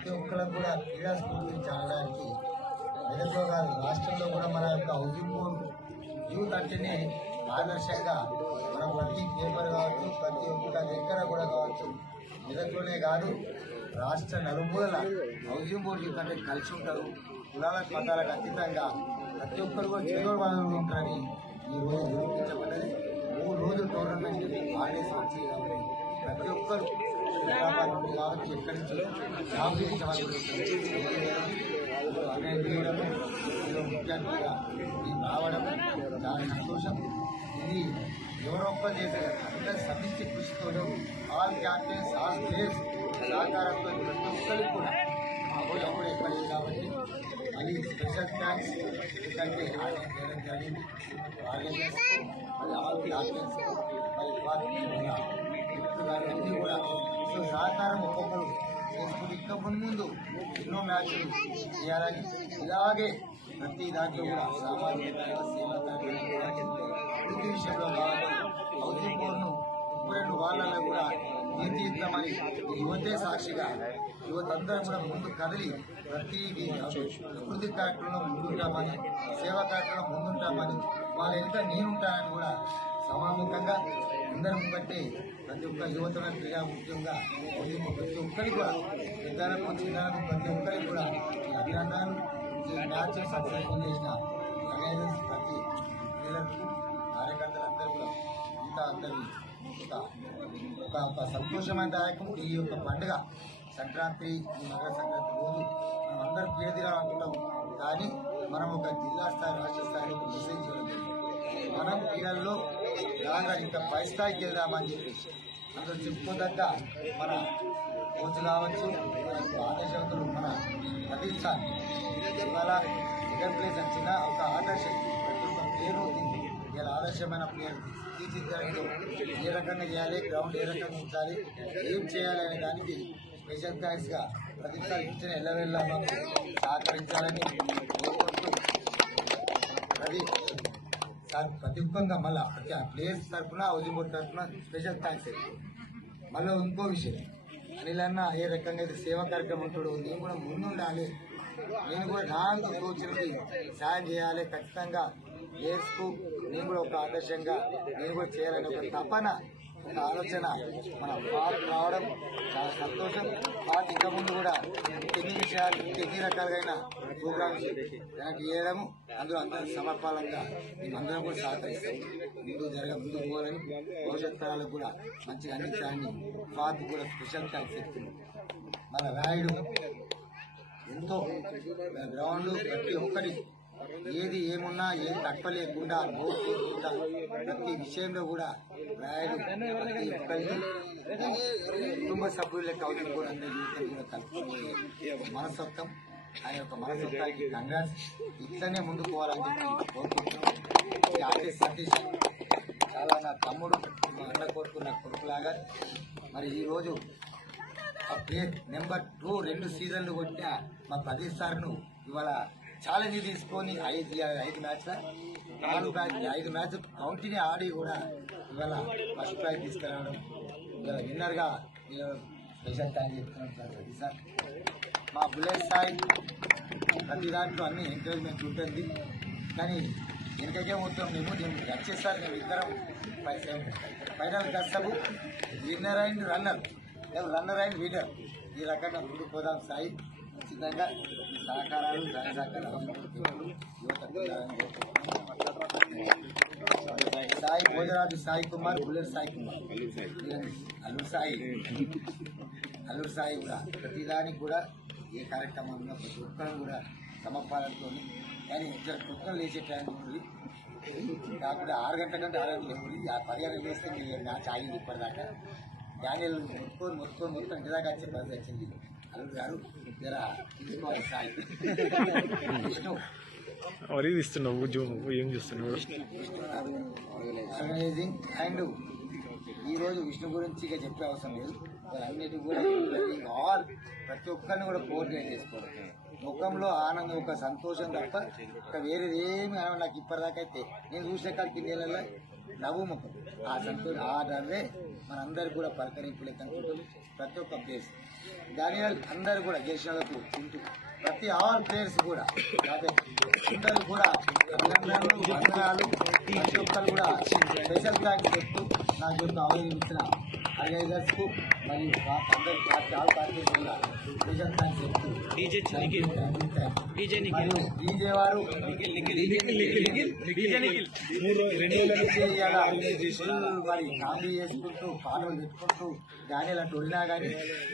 ప్రతి ఒక్కరు కూడా క్రీడా స్ఫూర్తిని చాలడానికి మెదక్లో కాదు రాష్ట్రంలో కూడా మన యొక్క ఉద్యమం బోర్డ్ యూత్ అంటేనే ఆదర్శంగా మనం ప్రతి పేపర్ కావచ్చు ప్రతి ఒక్క దగ్గర కూడా కావచ్చు మెదక్లోనే కాదు రాష్ట్ర నలుమూలల హౌసింగ్ బోర్డు యూత్ అంటే కలిసి ఉంటారు. కులాల మతాలకు అతీతంగా ప్రతి ఒక్కరు కూడా చేదోడు వాళ్ళు ఉంటారని ఈ రోజు నిరూపించబడ్డది. మూడు రోజులు టోర్నమెంట్ ఆడేసి వచ్చి కాబట్టి ప్రతి ఒక్కరు హైదరాబాద్ నుండి కావచ్చు ఎక్కడి నుంచి జాబ్ చేసిన వాళ్ళు అనేది తీయడము ఇందులో ముఖ్యంగా ఇది రావడం చాలా సంతోషం ఇది ఎవరొక్క చేశారు అందరూ సమిష్టి కృషితో ఆల్ క్యాప్టెన్స్ ఆల్ ప్లేయర్స్ సహకారంతో ప్రతి ఒక్కరికి కూడా మా ఊళ్ళో కూడా ఎక్కడ లేదు కాబట్టి మళ్ళీ స్పెషల్ థ్యాంక్స్ ఎందుకంటే ఆలయం చేయడం జరిగింది ఆర్గనైజర్స్ మరి ఆల్ క్యాప్టెన్స్ మరి పార్టీ కూడా అన్నీ కూడా సో సహకారం ఒక్కొక్కరు చేసుకుని ఇంకా ముందు ఎన్నో మ్యాచ్లు చేయాలని ఇలాగే ప్రతి దాంట్లో కూడా సామాజిక సేవా కార్యక్రమాలు అభివృద్ధి విషయంలో కావాలి హౌసింగ్ బోర్డును రెండు వాళ్ళలో కూడా తీర్చిదిద్దామని ఈ యువతే సాక్షిగా యువతందరం కూడా ముందు కదిలి ప్రతి అభివృద్ధి కార్యక్రమంలో ముందుంటామని సేవా కార్యక్రమంలో ముందుంటామని వాళ్ళ ఎంత నేనుంటానని కూడా సమాముఖంగా అందరం బట్టి ప్రతి ఒక్క యువతల క్రీడా ముఖ్యంగా ప్రతి ఒక్కరికి కూడా పెద్దలకు చిన్నలకు ప్రతి ఒక్కరికి కూడా అభినందనలు ఈ మ్యాచ్ సక్సెస్ఫుల్ చేసిన ఆర్గనైజర్స్ ప్రతి క్రీడలకు కార్యకర్తలందరూ కూడా ఇంత అందరి ఒక ఒక సంతోషమైన దాయకం. ఈ యొక్క పండుగ సంక్రాంతి ఈ మకర సంక్రాంతి రోజు మనం అందరూ పేదీరాలనుకుంటాం కానీ మనం ఒక జిల్లా స్థాయి రాష్ట్ర స్థాయిలో మెసేజ్ చేయడం మనం క్రీడల్లో రాగా ఇంకా పై స్థాయికి వెళ్దామని చెప్పి అందులో చెప్పుకోదగ్గ మన కోచ్ కావచ్చు ఆదర్శవంతులు మన ప్రదీప్ సార్. ఇవాళ సెకండ్ ప్లేస్ వచ్చిన ఒక ఆదర్శం ప్రతి ఒక్క ఇలా ఆదర్శమైన ప్లేయర్ తీర్చిదిద్దడంలో ఏ రకంగా చేయాలి? గ్రౌండ్ ఏ రకంగా ఉంచాలి? ఏం చేయాలి అనే దానికి స్పెషల్ థ్యాంక్స్గా ప్రదీప్ ఇచ్చిన ఎల్లవెల్ల మాకు సహకరించాలని కోరుకుంటూ అది సార్ ప్రతిముఖంగా మళ్ళా ప్రతి ప్లేయర్స్ తరఫున హౌసింగ్ బోర్డు తరఫున స్పెషల్ థ్యాంక్స్ మళ్ళీ ఇంకో విషయం అనిల్ అన్న ఏ రకంగా అయితే సేవా కార్యక్రమం ఉంటాడు నేను కూడా ముందుండాలి. నేను కూడా నాకు తోచినది సాయం చేయాలి ఖచ్చితంగా. ప్లేయర్స్కు నేను కూడా ఒక ఆదర్శంగా నేను కూడా చేయాలని ఒక తపన అనే ఆలోచన మన పార్క్ రావడం చాలా సంతోషం. పార్క్ ఇంకా ముందు కూడా ఎన్ని విషయాలు ఎన్ని రకాలుగా ప్రోగ్రామ్స్ దానికి చేయడము అందులో అందరూ సమర్పాలంగా మేమందరం కూడా సహకరిస్తాం. ముందు జరగ ముందు పోవాలని భవిష్యత్ తరాలకు కూడా మంచిగా అందించాలని పార్క్ కూడా స్పెషల్ థ్యాంక్స్ చెప్తున్నాం. మన రాయుడు ఎంతో గ్రౌండ్ ప్రతి ఒక్కరి ఏది ఏమున్నా ఏం తక్కువ లేకుండా నోకుండా ప్రతి విషయంలో కూడా రాయుడు ప్రతి ఒక్కరికి కుటుంబ సభ్యుల లెక్క అవుతుంది కూడా అందరి జీవితం కూడా కలుపుకునే మనస్తత్వం ఆయన యొక్క మనస్తత్వానికి కంగ్రాట్స్. ఇట్లనే ముందుకు పోవాలని చెప్పి కోరుకుంటున్నాం. ఈ సతీష్ చాలా నా తమ్ముడు మా అన్న కొడుకు నా కొడుకులాగా. మరి ఈరోజు ఆ ప్లేయర్ నెంబర్ టూ రెండు సీజన్లు కొట్టిన మా ప్రదీప్ సార్ను ఇవాళ ఛాలెంజ్ తీసుకొని ఐదు ఐదు మ్యాచ్ల నాలుగు మ్యాచ్ ఐదు మ్యాచ్ కౌంటీని ఆడి కూడా ఇవాళ ఫస్ట్ ప్రైజ్ తీసుకురావడం ఇవాళ విన్నర్గా స్పెషల్ థ్యాంక్ చెప్తున్నాం సార్. సార్ మా బుల్లెట్ సాయి ప్రతి దాంట్లో అన్ని ఎంకరేజ్మెంట్ ఉంటుంది. కానీ వెనకకే పోతాం మేము నేను వచ్చేసారి మేము ఇద్దరం ఫైనల్ కష్టము విన్నర్ అండ్ రన్నర్ మేము రన్నర్ అండ్ విన్నర్ ఈ రకంగా ముందుకు పోదాం సాయి. ఖచ్చితంగా సహకారాలు ధన సహకారాలు. సాయి భోజరాజు సాయి కుమార్ బుల్లెట్ సాయి కుమార్. అల్లూరు సాయి. అల్లూరు సాయి కూడా ప్రతిదానికి కూడా ఏ కార్యక్రమం ప్రతి ఒక్కరు కూడా సమపాలనతో కానీ ఇద్దరు కుక్కలు లేచే టైం ఉంది కాకుండా ఆరు గంటల కంటే ఆరు గంటలు ఉంది ఆ పది చేస్తే మీరు మ్యాచ్ ఆగింది ఇప్పటిదాకా. డానియల్ మొత్తుకొని మొత్తుకొని మొత్తం ఇంటిదాకా వచ్చే పరిస్థితి వచ్చింది. వరి తీస్తున్నావు జూమ్ ఏం చూస్తున్నావు? ఆర్గనైజింగ్ అండ్ ఈరోజు విష్ణు గురించి ఇక చెప్పే అవసరం లేదు. అన్నిటి కూడా ఆల్ ప్రతి ఒక్కరిని కూడా కోఆర్డినేట్ చేసుకోవడం ముఖంలో ఆనందం ఒక సంతోషం తప్ప ఇక వేరేది ఏమి అనవ నాకు ఇప్పటిదాకా అయితే. నేను చూసే కాడికి నెలలో నవ్వుముఖం. ఆ సంతోష ఆ నవ్వే మనందరికి కూడా పలకరింపు లెక్క ప్రతి ఒక్క ప్లేస్ దానివల్ల అందరు కూడా గెలిచినకు తింటూ ప్రతి ఆల్ ప్లేయర్స్ కూడా అందరూ కూడా అభినందనలు వందనాలు ప్రతి ఒక్కరు కూడా స్పెషల్ థ్యాంక్స్ చెప్తూ నాకు యొక్క అవైలబుల్ ఇచ్చిన ఆర్గనైజర్స్కు మరియు పా- అందరి పార్టీ ఆల్ పార్టీస్ కూడా స్పెషల్ థ్యాంక్స్ చెప్తూ డీజే మరియు డీజే వారు మరి కామెడీ చేసుకుంటూ పాటలు పెట్టుకుంటూ డానియల్ అట్టు ఉడినా కానీ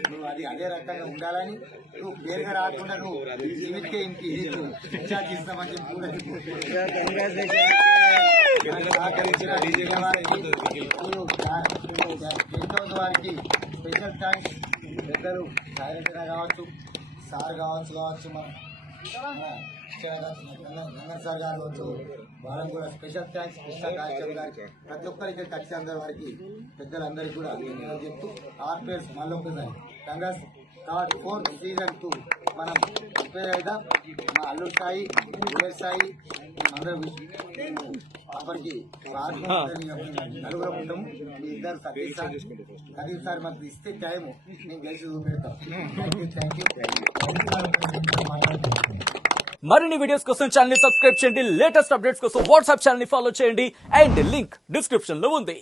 నువ్వు అది అదే రకంగా ఉండాలని నువ్వు పేరుగా రాకుండా నువ్వు జీవితకే ఇంటి ఇన్ఛార్జ్ ఇస్తామని చెప్పి కూడా నాకు సహకరించిన డీజే వారికి, మీరు వారికి స్పెషల్ థ్యాంక్స్. పెద్దలు డైరెక్టర్ కావచ్చు సార్ కావచ్చు కావచ్చు మన రంగన్ సార్ గారు కావచ్చు వాళ్ళకి కూడా స్పెషల్ థ్యాంక్స్ కృష్ణ కార్యక్రమం ప్రతి ఒక్కరికి కలిసి అందరి వారికి పెద్దలందరికీ కూడా చెప్తూ ఆర్ పేర్స్ మళ్ళీ ఒకసారి congrats third fourth season too మనం ప్రిపేర్ అవుదాం మా అల్లుడు సాయి విజయ్ సాయి అందరూ అప్పటికి నలుగురు ఉంటాము మీ ఇద్దరు సతీష్ సార్ సతీష్ సార్ మాకు ఇస్తే టైం నేను గెలిచి చూపెడతాం. థ్యాంక్ యూ థ్యాంక్ యూ మరిన్ని వీడియోస్ కోసం ఛానల్ని సబ్స్క్రైబ్ చేయండి. లేటెస్ట్ అప్డేట్స్ కోసం వాట్సాప్ ఛానల్ని ఫాలో చేయండి. అండ్ లింక్ డిస్క్రిప్షన్లో ఉంది.